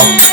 Fuck.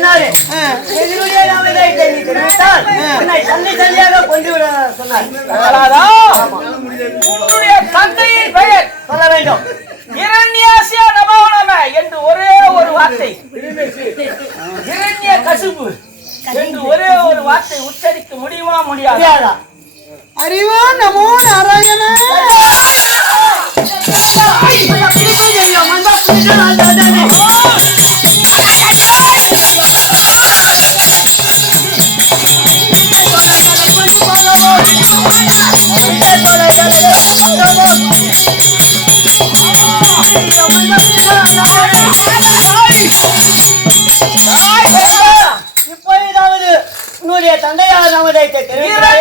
சொன்னாரு எங்களுடைய நாமதேயத்தை நீ தெரிவித்தால் உன்னை சந்தி சந்தியாக கொண்டு விட சொன்னார் உன்னுடைய தந்தையின் பெயர் சொல்ல வேண்டும் இரண்யாசியா நமோ நம என்று ஒரே ஒரு வார்த்தை இரண்ய கசுபு என்று ஒரே ஒரு வார்த்தை உச்சரிக்க முடியுமா முடியாதா அறிவா நமோ நாராயண தந்தையார் நாமதேயத்தை தெரிவிக்கிறாய்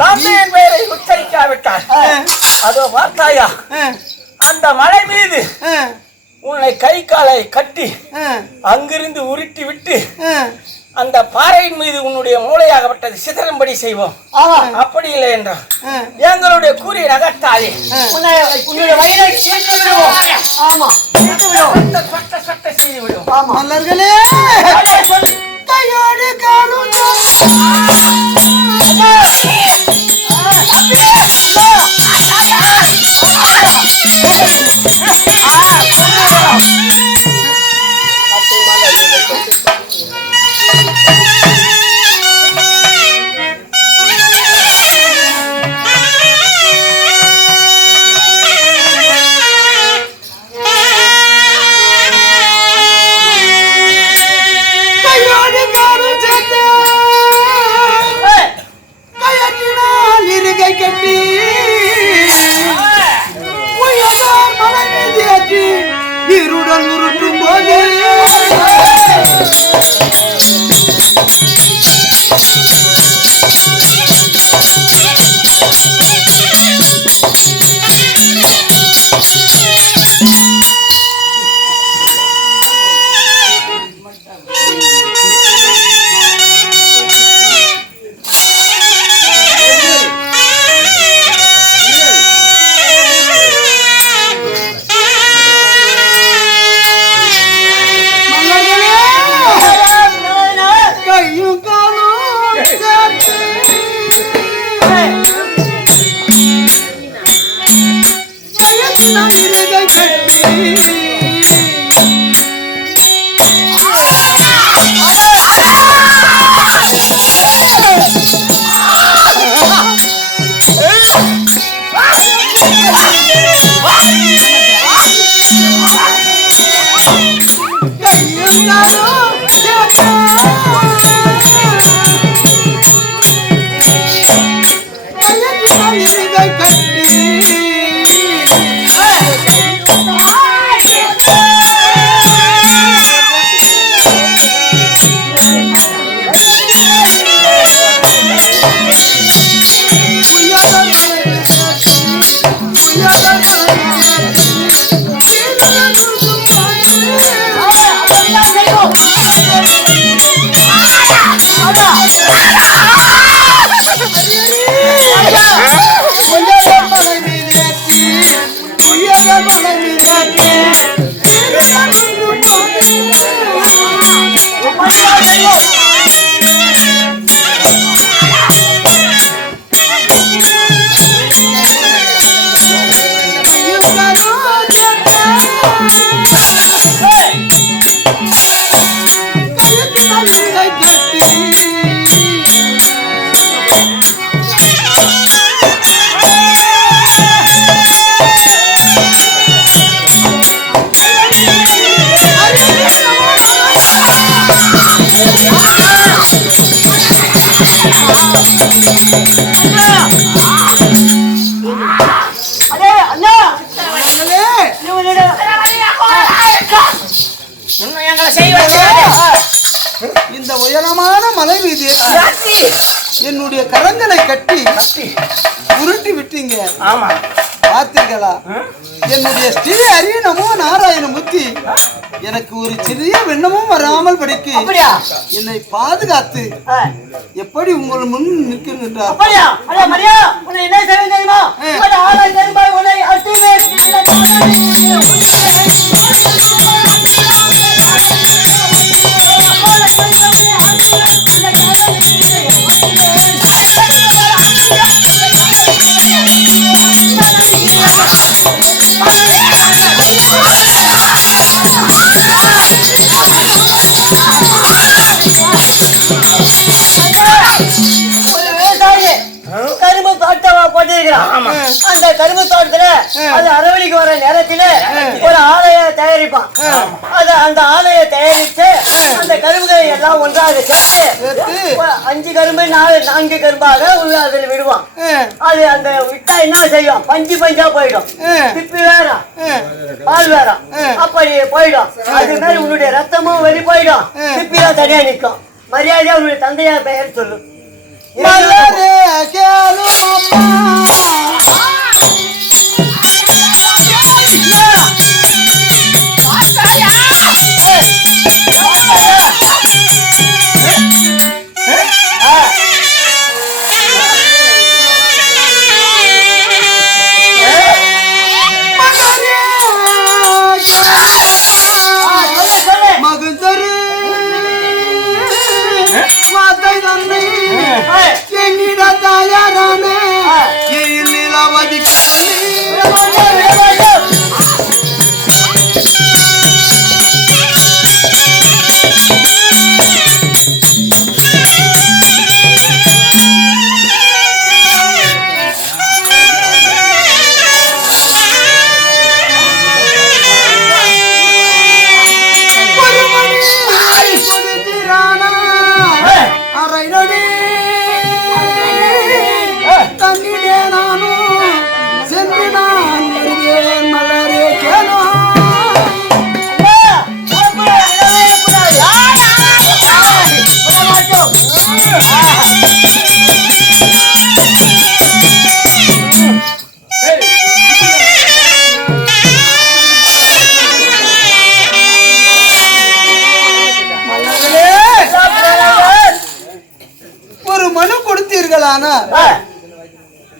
தந்தையின் பெயரை உச்சரிக்காவிட்டார் அதோ பார்த்தாயா? அந்த மலை மீது உன்னை கை காலை கட்டி அங்கிருந்து உருட்டி விட்டு. அந்த பாறையின் மீது உன்னுடைய மூளையாகப்பட்டது சிதறும்படி செய்வோம். ஆமா அப்படி இல்லை என்றால். எங்களுடைய கூறிய நகர்த்தாதே. உன்னை உன்னுடைய ஆமா இந்த உயரமான மலை என்னுடைய கரங்களை கட்டி உருட்டி விட்டீங்க. ஆமா. பார்த்தீங்களா என்னுடைய ஸ்ரீ அரியணமோ நான் எனக்கு ஒரு சிறிய வெண்ணமும் வராமல் படிக்கு அப்படியா? என்னை பாதுகாத்து எப்படி உங்கள் முன் நிற்கின்றார் உன்னை அந்த கரும்பு தோட்டத்துல அது அரவணைக்கு வர நேரத்துல ஒரு ஆலைய தயாரிப்பான். அது அந்த ஆலைய தயாரிச்சு அந்த கரும்புகளை எல்லாம் ஒன்றாக சேர்த்து அஞ்சு கரும்பு நாலு நான்கு கரும்பாக அதுல விடுவான். அது அந்த விட்டா என்ன செய்யும்? பஞ்சு பஞ்சா போயிடும். திப்பி வேற. பால் வேற. அப்படி போயிடும். அது மாதிரி உன்னுடைய ரத்தமும் வெளி போயிடும். ஆ. திப்பிலாம் தனியா நிற்கும். மரியாதையா உன்னுடைய தந்தையார் பெயர் சொல்லு. My lady, yeah, yeah, yeah, yeah, yeah, yeah,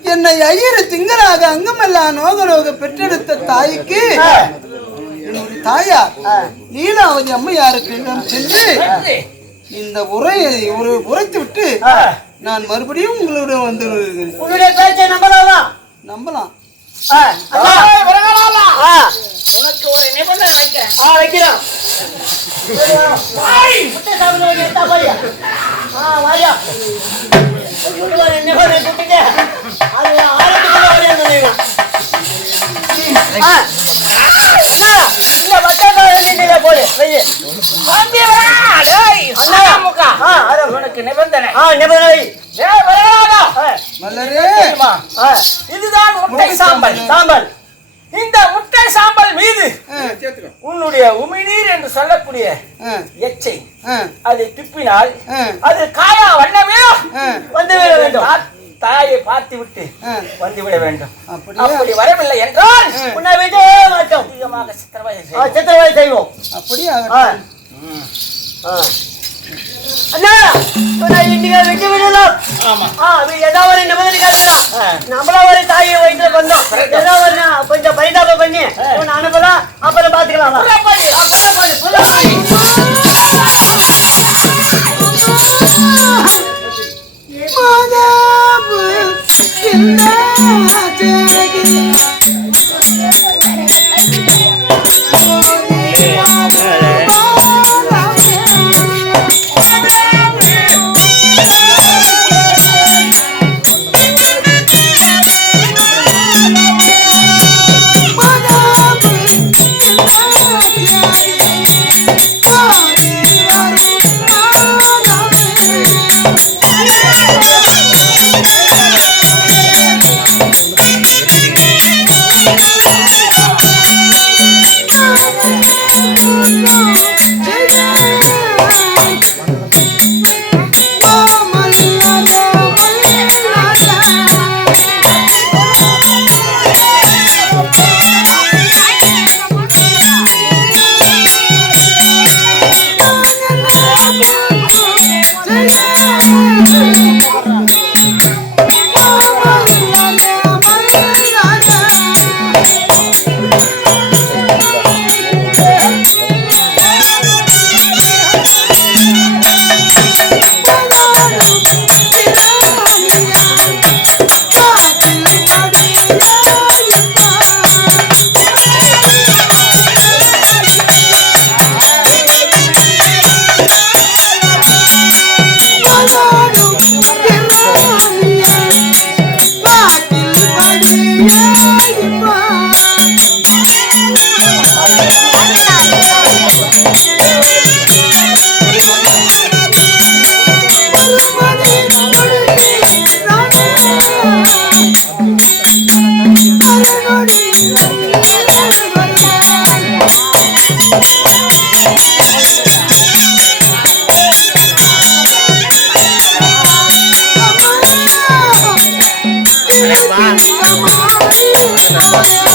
என்னை ஐயரு திங்களாக அங்கமெல்லாம் நோகலோக பெற்றெடுத்த தாய்க்கு தாயார் நீலாவதி அம்மையாருக்கு சென்று இந்த உரையை ஒரு உரைத்து விட்டு நான் மறுபடியும் உங்களுடன் வந்து பேச்சை நம்பலாமா? உனக்கு ஒரு நிபந்தனை வைக்கிறேன். ஆ, நிபந்தனை. ஆ, நிபந்தனை. இதுதான் முட்டை சாம்பல். சாம்பல். இந்த முட்டை சாம்பல் மீது உன்னுடைய உமிழ்நீர் என்று சொல்லக்கூடிய எச்சை. அதை துப்பினால் அது காயா வண்ணமே வந்து விட வேண்டும். தாயை பார்த்து விட்டு. வந்து விட வேண்டும். அப்படி வரவில்லை என்றால். உன்னை விட்டே மாட்டோம். அதிகமாக சித்திரவதை செய்வோம். அப்படியே. அண்ணா உன்னை இன்னைக்கு விட்டு விடலாம். ஏதாவது ஒரு நிபந்தனை கேட்கலாம் ஆ. நம்மளா ஒரு தாயை வயிற்றுல வந்தோம் ஏதாவது கொஞ்சம் பரிதாபம் பண்ணி உன்னை அனுப்பலாம். அப்புறம் பாத்துக்கலாம் Thank you.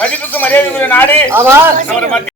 மதிப்புக்கு மரியாதைக்குரிய நாடு.